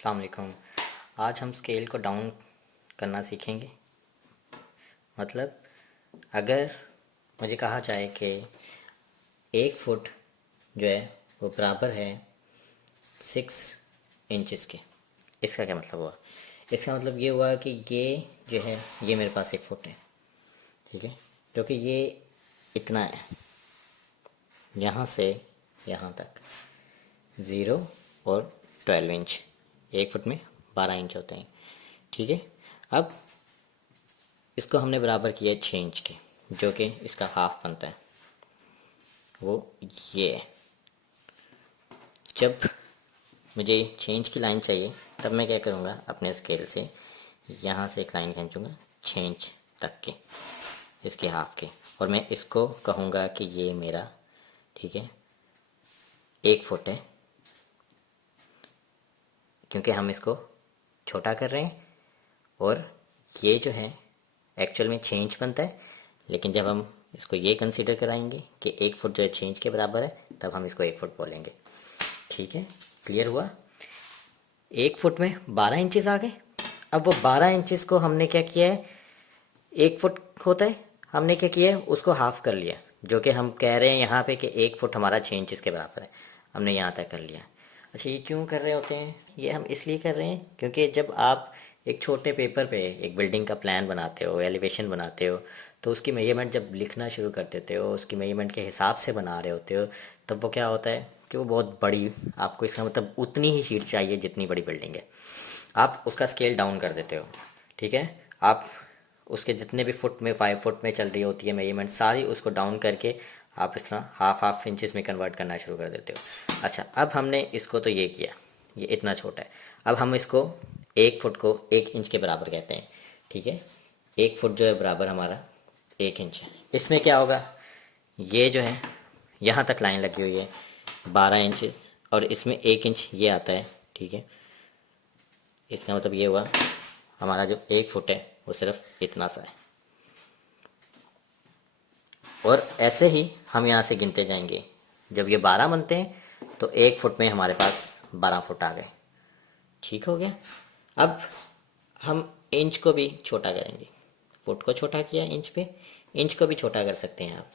अस्सलाम वालेकुम। आज हम स्केल को डाउन करना सीखेंगे। मतलब अगर मुझे कहा जाए कि 1 फुट जो है वो बराबर है 6 इंचज़ के, इसका क्या मतलब हुआ? इसका मतलब ये हुआ कि ये जो है ये मेरे पास 1 फुट है, ठीक है, जो कि ये इतना है, यहाँ से यहाँ तक 0 और 12 इंच। 1 फुट में 12 इंच होते हैं, ठीक है। अब इसको हमने बराबर किया है 6 इंच के, जो कि इसका हाफ बनता है, वो ये है। जब मुझे 6 इंच की लाइन चाहिए तब मैं क्या करूँगा, अपने स्केल से यहाँ से एक लाइन खींचूँगा 6 इंच तक के, इसके हाफ के, और मैं इसको कहूँगा कि ये मेरा, ठीक है, 1 फुट है, क्योंकि हम इसको छोटा कर रहे हैं। और ये जो है एक्चुअल में 6 इंच बनता है, लेकिन जब हम इसको ये कंसीडर कराएंगे कि 1 फुट जो है 6 इंच के बराबर है, तब हम इसको 1 फुट बोलेंगे, ठीक है। क्लियर हुआ? 1 फुट में 12 इंचज़ आ गए। अब वो 12 इंचज़ को हमने क्या किया है, 1 फुट होता है, हमने क्या किया है उसको हाफ कर लिया, जो कि हम कह रहे हैं यहाँ पे कि 1 फुट हमारा 6 इंचज़ के बराबर है, हमने यहाँ तक कर लिया। अच्छा, ये क्यों कर रहे होते हैं? ये हम इसलिए कर रहे हैं क्योंकि जब आप एक छोटे पेपर पे एक बिल्डिंग का प्लान बनाते हो, एलिवेशन बनाते हो, तो उसकी मेजरमेंट जब लिखना शुरू कर देते हो, उसकी मेजरमेंट के हिसाब से बना रहे होते हो, तब वो क्या होता है कि वो बहुत बड़ी, आपको इसका मतलब उतनी ही शीट चाहिए जितनी बड़ी बिल्डिंग है, आप उसका स्केल डाउन कर देते हो, ठीक है। आप उसके जितने भी फुट में, 5 फुट में चल रही होती है मेजरमेंट, सारी उसको डाउन करके आप इस तरह हाफ हाफ इंचज़ में कन्वर्ट करना शुरू कर देते हो। अच्छा, अब हमने इसको तो ये किया, ये इतना छोटा है। अब हम इसको 1 फुट को 1 इंच के बराबर कहते हैं, ठीक है। 1 फुट जो है बराबर हमारा 1 इंच है। इसमें क्या होगा, ये जो है यहाँ तक लाइन लगी हुई है 12 इंचज़, और इसमें 1 इंच ये आता है, ठीक है। इसका मतलब ये हुआ हमारा जो 1 फुट है वो सिर्फ इतना सा है। और ऐसे ही हम यहाँ से गिनते जाएंगे, जब ये 12 बनते हैं तो 1 फुट में हमारे पास 12 फुट आ गए, ठीक हो गया। अब हम इंच को भी छोटा करेंगे, फुट को छोटा किया इंच पे, इंच को भी छोटा कर सकते हैं आप।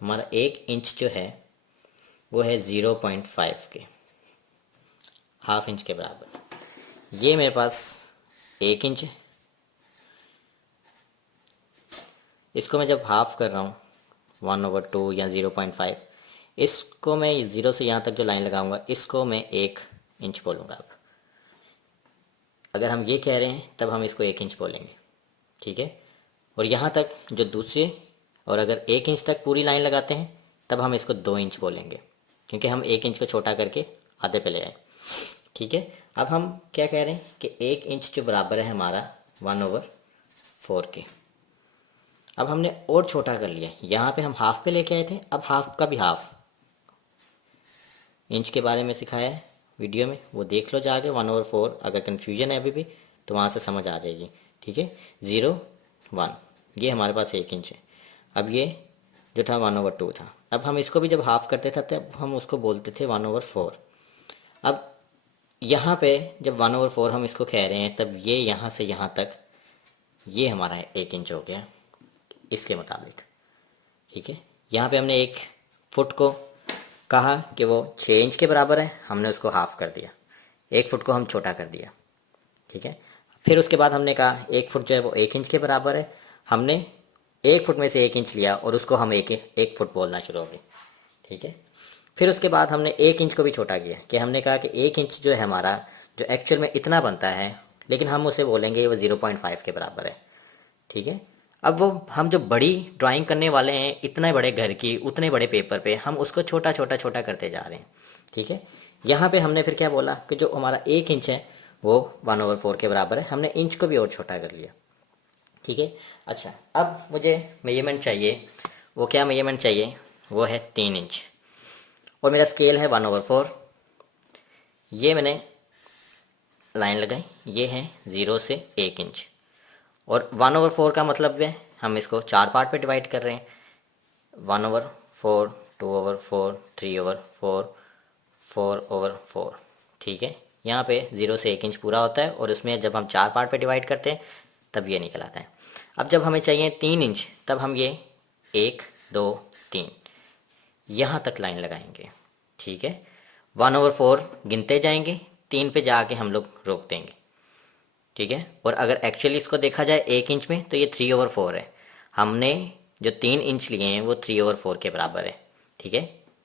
हमारा 1 इंच जो है वो है 0.5 के, हाफ इंच के बराबर। ये मेरे पास 1 इंच है, इसको मैं जब हाफ कर रहा हूँ 1/2 या 0.5, इसको मैं 0 से यहाँ तक जो लाइन लगाऊंगा इसको मैं 1 इंच बोलूँगा। अब अगर हम ये कह रहे हैं तब हम इसको 1 इंच बोलेंगे, ठीक है। और यहाँ तक जो दूसरे, और अगर 1 इंच तक पूरी लाइन लगाते हैं तब हम इसको 2 इंच बोलेंगे, क्योंकि हम 1 इंच को छोटा करके आधे पे ले आए, ठीक है। अब हम क्या कह रहे हैं कि 1 इंच जो बराबर है हमारा 1/4 के। अब हमने और छोटा कर लिया, यहाँ पे हम हाफ पे लेके आए थे, अब हाफ का भी हाफ इंच के बारे में सिखाया है वीडियो में, वो देख लो जाके 1/4। अगर कन्फ्यूजन है अभी भी तो वहाँ से समझ आ जाएगी, ठीक है। 0, 1, ये हमारे पास 1 इंच है। अब ये जो था 1/2 था, अब हम इसको भी जब हाफ करते थे तब हम उसको बोलते थे 1/4। अब यहाँ पे जब 1/4 हम इसको कह रहे हैं, तब ये यहाँ से यहाँ तक ये हमारा 1 इंच हो गया इसके मुताबिक, ठीक है। यहाँ पे हमने 1 फुट को कहा कि वो 6 इंच के बराबर है, हमने उसको हाफ कर दिया, 1 फुट को हम छोटा कर दिया, ठीक है। फिर उसके बाद हमने कहा 1 फुट जो है वो 1 इंच के बराबर है, हमने 1 फुट में से 1 इंच लिया और उसको हम एक फुट बोलना शुरू हो गए, ठीक है। फिर उसके बाद हमने 1 इंच को भी छोटा किया, कि हमने कहा कि 1 इंच जो है हमारा, जो एक्चुअल में इतना बनता है, लेकिन हम उसे बोलेंगे वो 0.5 के बराबर है, ठीक है। अब वो हम जो बड़ी ड्राइंग करने वाले हैं, इतने बड़े घर की, उतने बड़े पेपर पे, हम उसको छोटा छोटा छोटा करते जा रहे हैं, ठीक है। यहाँ पे हमने फिर क्या बोला कि जो हमारा 1 इंच है वो 1/4 के बराबर है, हमने इंच को भी और छोटा कर लिया, ठीक है। अच्छा, अब मुझे मेजरमेंट चाहिए, वो क्या मेजरमेंट चाहिए, वो है 3 इंच, और मेरा स्केल है 1/4। ये मैंने लाइन लगाई, ये है 0 से 1 इंच, और 1/4 का मतलब है हम इसको 4 पार्ट पे डिवाइड कर रहे हैं, 1/4, 2/4, 3/4, 4/4, ठीक है। यहाँ पे 0 से 1 इंच पूरा होता है और उसमें जब हम 4 पार्ट पे डिवाइड करते हैं तब ये निकल आता है। अब जब हमें चाहिए 3 इंच तब हम ये 1 2 3 यहाँ तक लाइन लगाएंगे, ठीक है। 1/4 गिनते जाएंगे, 3 पे जाके हम लोग रोक देंगे, ठीक है। और अगर एक्चुअली इसको देखा जाए 1 इंच में तो ये 3/4 है। हमने जो 3 इंच लिए हैं वो 3/4 के बराबर है, ठीक है।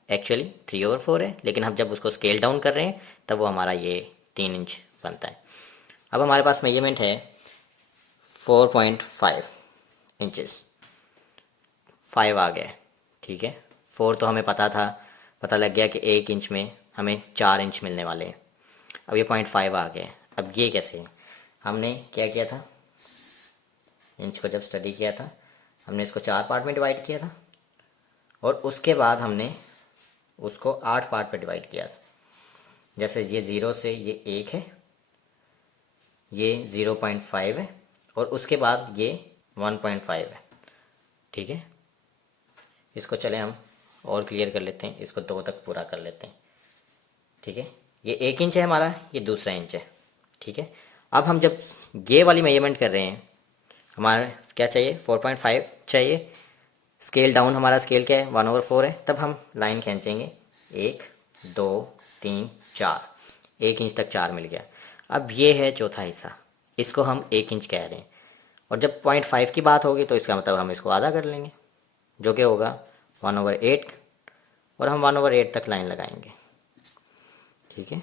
एक्चुअली 3/4 है, लेकिन हम जब उसको स्केल डाउन कर रहे हैं तब वो हमारा ये 3 इंच बनता है। अब हमारे पास मेजरमेंट है 4.5 इंचज़, 5 आ गया, ठीक है। 4 तो हमें पता था, पता लग गया कि 1 इंच में हमें 4 इंच मिलने वाले हैं। अब ये 0.5 आ गया। अब ये कैसे है? हमने क्या किया था, इंच को जब स्टडी किया था हमने इसको 4 पार्ट में डिवाइड किया था और उसके बाद हमने उसको 8 पार्ट पे डिवाइड किया था। जैसे ये 0 से ये 1 है, ये 0.5 है और उसके बाद ये 1.5 है, ठीक है। इसको चले हम और क्लियर कर लेते हैं, इसको 2 तक पूरा कर लेते हैं, ठीक है। ये 1 इंच है हमारा, ये दूसरा इंच है, ठीक है। अब हम जब ये वाली मेजरमेंट कर रहे हैं, हमारा क्या चाहिए, 4.5 चाहिए। स्केल डाउन, हमारा स्केल क्या है, 1/4 है। तब हम लाइन खींचेंगे, 1 2 3 4, 1 इंच तक 4 मिल गया। अब ये है चौथा हिस्सा, इसको हम 1 इंच कह रहे हैं और जब 0.5 की बात होगी तो इसका मतलब हम इसको आधा कर लेंगे, जो कि होगा 1/8 और हम 1/8 तक लाइन लगाएंगे, ठीक है।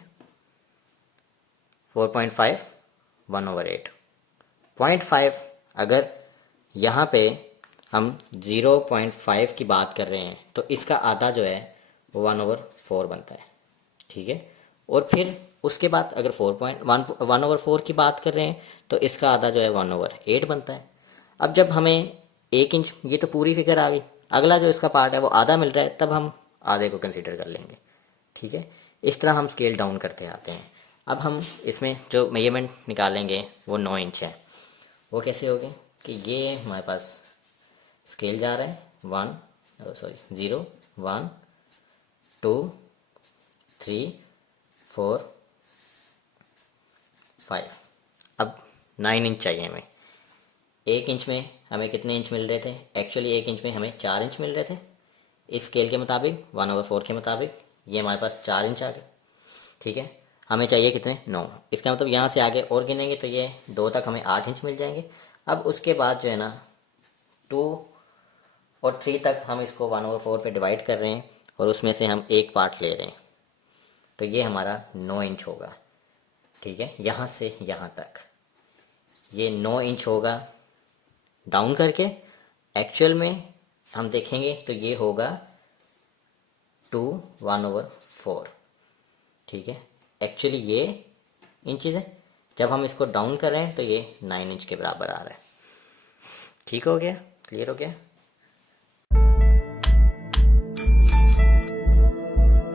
4.5 1/8 0.5। अगर यहाँ पे हम 0.5 की बात कर रहे हैं तो इसका आधा जो है वो 1/4 बनता है, ठीक है। और फिर उसके बाद अगर 1/4 की बात कर रहे हैं तो इसका आधा जो है 1/8 बनता है। अब जब हमें 1 इंच, ये तो पूरी फिगर आ गई, अगला जो इसका पार्ट है वो आधा मिल रहा है, तब हम आधे को कंसीडर कर लेंगे, ठीक है। इस तरह हम स्केल डाउन करते आते हैं। अब हम इसमें जो मेजरमेंट निकालेंगे वो 9 इंच है। वो कैसे होगी कि ये हमारे पास स्केल जा रहा है 0 1 2 3 4 5। अब 9 इंच चाहिए हमें। 1 इंच में हमें कितने इंच मिल रहे थे, एक्चुअली 1 इंच में हमें 4 इंच मिल रहे थे। इस स्केल के मुताबिक 1/4 के मुताबिक ये हमारे पास 4 इंच आ गए, ठीक है। हमें चाहिए कितने, 9। इसका मतलब यहाँ से आगे और गिनेंगे तो ये 2 तक हमें 8 इंच मिल जाएंगे। अब उसके बाद जो है ना 2 और 3 तक हम इसको 1/4 पे डिवाइड कर रहे हैं और उसमें से हम एक पार्ट ले रहे हैं, तो ये हमारा 9 इंच होगा, ठीक है। यहाँ से यहाँ तक ये 9 इंच होगा डाउन करके। एक्चुअल में हम देखेंगे तो ये होगा 2 1/4, ठीक है। एक्चुअली ये इंचज़ है, जब हम इसको डाउन कर रहे हैं तो ये 9 इंच के बराबर आ रहा है। ठीक हो गया, क्लियर हो गया।